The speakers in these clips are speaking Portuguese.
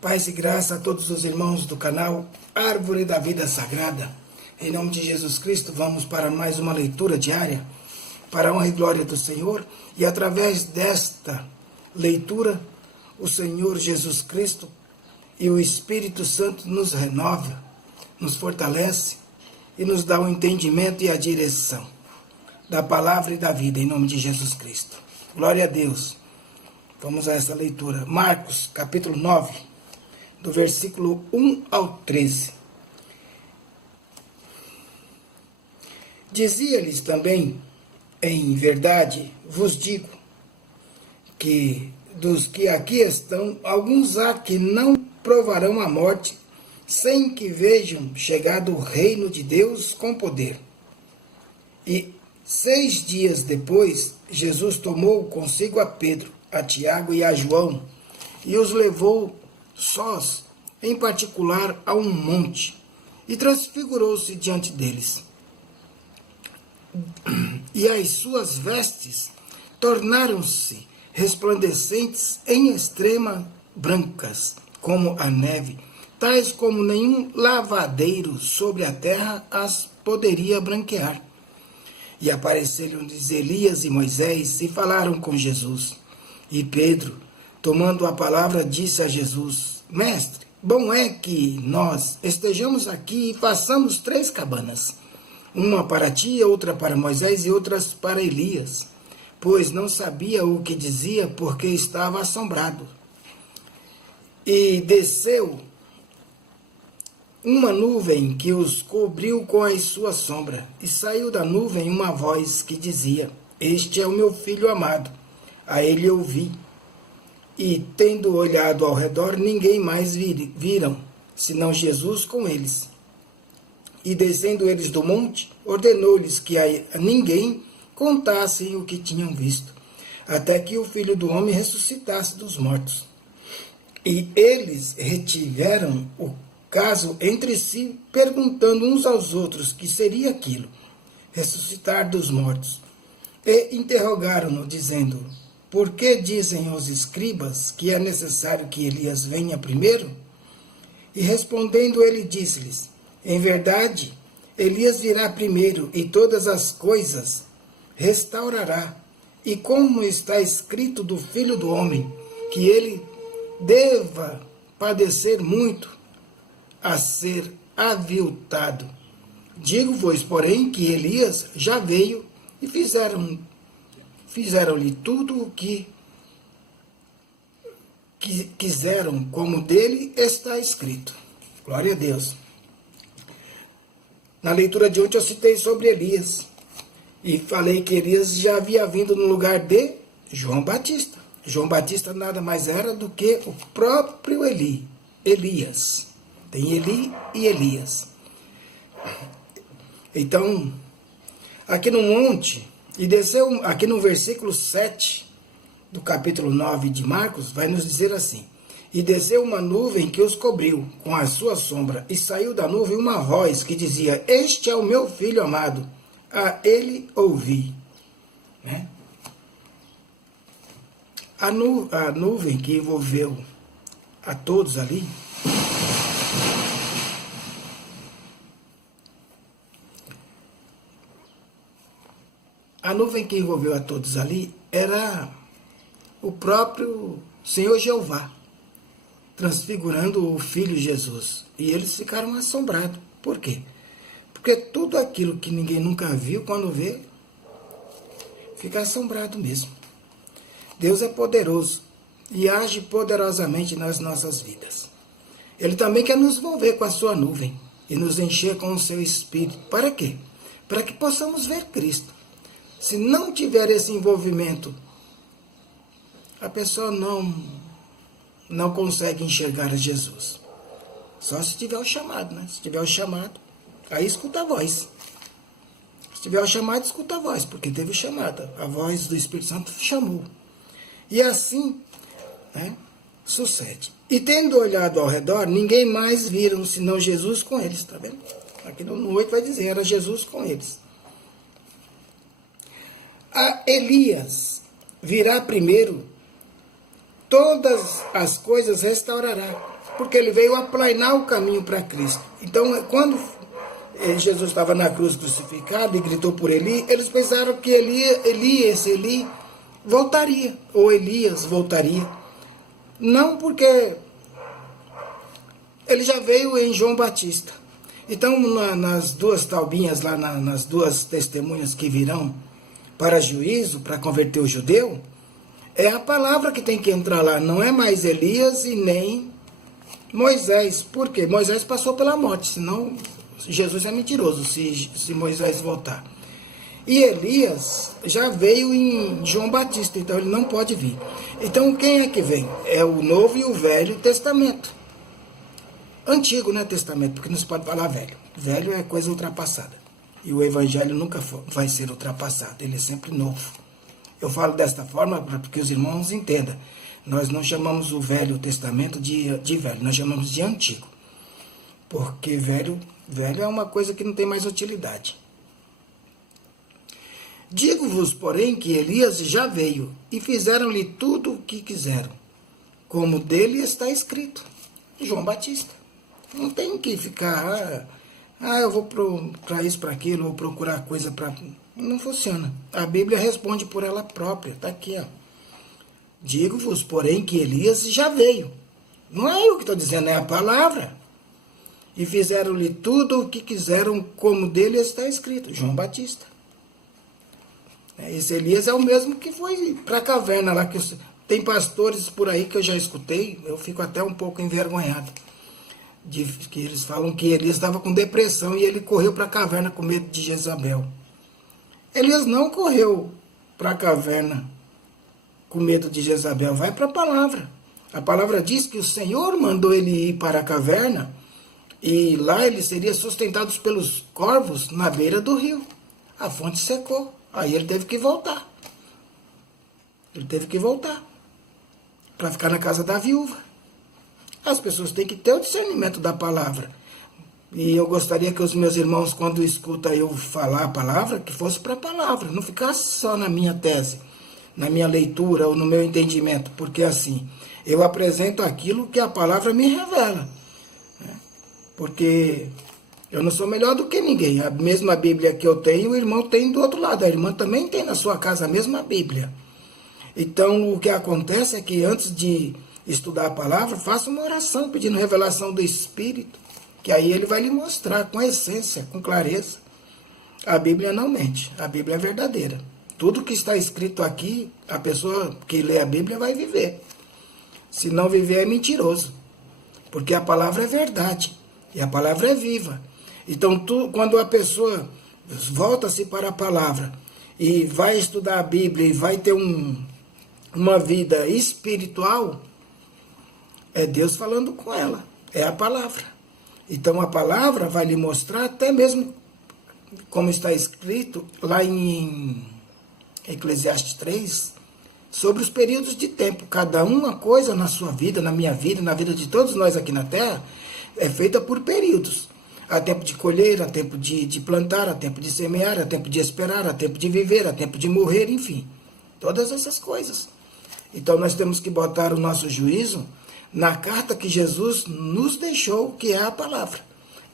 Paz e graça a todos os irmãos do canal Árvore da Vida Sagrada. Em nome de Jesus Cristo, vamos para mais uma leitura diária, para a honra e glória do Senhor. E através desta leitura, o Senhor Jesus Cristo e o Espírito Santo nos renova, nos fortalece e nos dá o entendimento e a direção da palavra e da vida, em nome de Jesus Cristo. Glória a Deus. Vamos a essa leitura. Marcos, capítulo 9. Do versículo 1 ao 13. Dizia-lhes também, em verdade vos digo, que dos que aqui estão, alguns há que não provarão a morte, sem que vejam chegado o reino de Deus com poder. E 6 dias depois, Jesus tomou consigo a Pedro, a Tiago e a João, e os levou sós, em particular, a um monte, e transfigurou-se diante deles. E as suas vestes tornaram-se resplandecentes em extrema brancas, como a neve, tais como nenhum lavadeiro sobre a terra as poderia branquear. E apareceram-lhes Elias e Moisés, e falaram com Jesus. E Pedro, tomando a palavra, disse a Jesus: Mestre, bom é que nós estejamos aqui e façamos 3 cabanas, uma para ti, outra para Moisés e outras para Elias, pois não sabia o que dizia, porque estava assombrado. E desceu uma nuvem que os cobriu com a sua sombra, e saiu da nuvem uma voz que dizia: Este é o meu filho amado, a ele ouvi. E, tendo olhado ao redor, ninguém mais viram, senão Jesus com eles. E, descendo eles do monte, ordenou-lhes que a ninguém contassem o que tinham visto, até que o Filho do Homem ressuscitasse dos mortos. E eles retiveram o caso entre si, perguntando uns aos outros que seria aquilo, ressuscitar dos mortos. E interrogaram-no, dizendo: Por que dizem os escribas que é necessário que Elias venha primeiro? E respondendo ele disse-lhes: Em verdade, Elias virá primeiro e todas as coisas restaurará. E como está escrito do Filho do Homem, que ele deva padecer muito a ser aviltado. Digo-vos, porém, que Elias já veio e fizeram-lhe tudo o que quiseram, como dele está escrito. Glória a Deus. Na leitura de ontem eu citei sobre Elias, e falei que Elias já havia vindo no lugar de João Batista. João Batista nada mais era do que o próprio Elias. Tem Eli e Elias. Então, aqui no monte, e desceu, aqui no versículo 7 do capítulo 9 de Marcos, vai nos dizer assim: E desceu uma nuvem que os cobriu com a sua sombra, e saiu da nuvem uma voz que dizia: Este é o meu filho amado, a ele ouvi. Né? A nuvem que envolveu a todos ali, a nuvem que envolveu a todos ali era o próprio Senhor Jeová, transfigurando o Filho Jesus. E eles ficaram assombrados. Por quê? Porque tudo aquilo que ninguém nunca viu, quando vê, fica assombrado mesmo. Deus é poderoso e age poderosamente nas nossas vidas. Ele também quer nos envolver com a sua nuvem e nos encher com o seu Espírito. Para quê? Para que possamos ver Cristo. Se não tiver esse envolvimento, a pessoa não consegue enxergar Jesus. Só se tiver o chamado, né? Se tiver o chamado, aí escuta a voz. Se tiver o chamado, escuta a voz, porque teve o chamado. A voz do Espírito Santo chamou. E assim, né, sucede. E tendo olhado ao redor, ninguém mais viram, senão Jesus com eles. Tá vendo? Aqui no 8 vai dizer, era Jesus com eles. A Elias virá primeiro todas as coisas restaurará, porque ele veio aplanar o caminho para Cristo. Então, quando Jesus estava na cruz crucificado e gritou por Eli, eles pensaram que Eli voltaria, ou Elias voltaria. Não, porque ele já veio em João Batista. Então, nas duas taubinhas, lá nas duas testemunhas que virão para juízo, para converter o judeu, é a palavra que tem que entrar lá, não é mais Elias e nem Moisés. Por quê? Moisés passou pela morte, senão Jesus é mentiroso se Moisés voltar. E Elias já veio em João Batista, então ele não pode vir. Então quem é que vem? É o Novo e o Velho Testamento. Antigo, né, Testamento, porque não se pode falar velho. Velho é coisa ultrapassada. E o Evangelho nunca vai ser ultrapassado, ele é sempre novo. Eu falo desta forma para que os irmãos entendam. Nós não chamamos o Velho Testamento de velho, nós chamamos de antigo. Porque velho é uma coisa que não tem mais utilidade. Digo-vos, porém, que Elias já veio, e fizeram-lhe tudo o que quiseram, como dele está escrito. João Batista. Não tem que ficar, eu vou para isso, para aquilo, vou procurar coisa para... Não funciona. A Bíblia responde por ela própria. Está aqui, ó. Digo-vos, porém, que Elias já veio. Não é eu que estou dizendo, é a palavra. E fizeram-lhe tudo o que quiseram, como dele está escrito. João Batista. Esse Elias é o mesmo que foi para a caverna lá. Tem pastores por aí que eu já escutei, eu fico até um pouco envergonhado. Que eles falam que Elias estava com depressão e ele correu para a caverna com medo de Jezabel. Elias não correu para a caverna com medo de Jezabel, vai para a palavra. A palavra diz que o Senhor mandou ele ir para a caverna e lá ele seria sustentado pelos corvos na beira do rio. A fonte secou, aí ele teve que voltar. Ele teve que voltar para ficar na casa da viúva. As pessoas têm que ter o discernimento da palavra. E eu gostaria que os meus irmãos, quando escutam eu falar a palavra, que fosse para a palavra, não ficasse só na minha tese, na minha leitura ou no meu entendimento, porque assim, eu apresento aquilo que a palavra me revela. Porque eu não sou melhor do que ninguém. A mesma Bíblia que eu tenho, o irmão tem do outro lado. A irmã também tem na sua casa a mesma Bíblia. Então, o que acontece é que antes de estudar a palavra, faça uma oração pedindo revelação do Espírito, que aí ele vai lhe mostrar com essência, com clareza. A Bíblia não mente, a Bíblia é verdadeira. Tudo que está escrito aqui, a pessoa que lê a Bíblia vai viver. Se não viver é mentiroso, porque a palavra é verdade e a palavra é viva. Então, quando a pessoa volta-se para a palavra e vai estudar a Bíblia e vai ter uma vida espiritual, é Deus falando com ela, é a palavra. Então a palavra vai lhe mostrar, até mesmo como está escrito lá em Eclesiastes 3, sobre os períodos de tempo. Cada uma coisa na sua vida, na minha vida, na vida de todos nós aqui na Terra, é feita por períodos. Há tempo de colher, há tempo de plantar, há tempo de semear, há tempo de esperar, há tempo de viver, há tempo de morrer, enfim. Todas essas coisas. Então nós temos que botar o nosso juízo na carta que Jesus nos deixou, que é a palavra.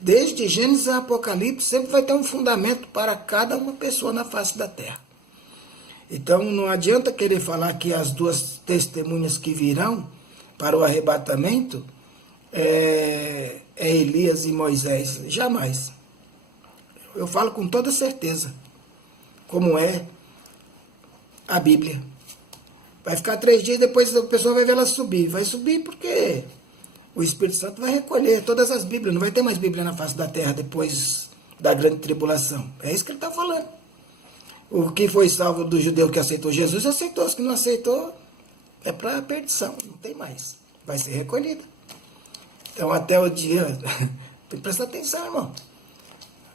Desde Gênesis a Apocalipse, sempre vai ter um fundamento para cada uma pessoa na face da terra. Então não adianta querer falar que as duas testemunhas que virão para o arrebatamento é Elias e Moisés. Jamais. Eu falo com toda certeza como é a Bíblia. Vai ficar 3 dias, depois a pessoa vai ver ela subir. Vai subir porque o Espírito Santo vai recolher todas as Bíblias. Não vai ter mais Bíblia na face da terra depois da grande tribulação. É isso que ele está falando. O que foi salvo do judeu que aceitou Jesus, aceitou. Os que não aceitou, é para a perdição. Não tem mais. Vai ser recolhida. Então, até o dia... Tem que prestar atenção, irmão.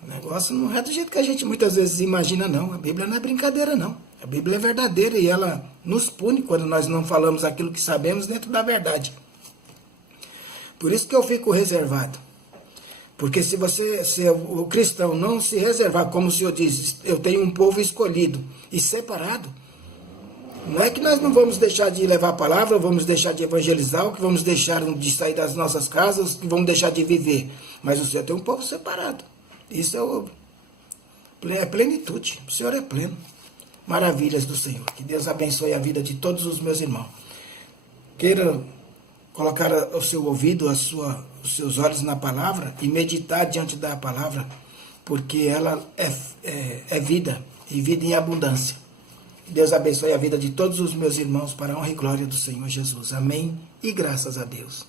O negócio não é do jeito que a gente muitas vezes imagina, não. A Bíblia não é brincadeira, não. A Bíblia é verdadeira e ela nos pune quando nós não falamos aquilo que sabemos dentro da verdade. Por isso que eu fico reservado. Porque se o cristão não se reservar, como o Senhor diz, eu tenho um povo escolhido e separado, Não é que nós não vamos deixar de levar a palavra, ou vamos deixar de evangelizar, ou que vamos deixar de sair das nossas casas, que vamos deixar de viver. Mas o Senhor tem um povo separado. Isso é plenitude. O Senhor é pleno. Maravilhas do Senhor. Que Deus abençoe a vida de todos os meus irmãos. Queira colocar o seu ouvido, os seus olhos na palavra e meditar diante da palavra, porque ela é vida, e vida em abundância. Que Deus abençoe a vida de todos os meus irmãos para a honra e glória do Senhor Jesus. Amém e graças a Deus.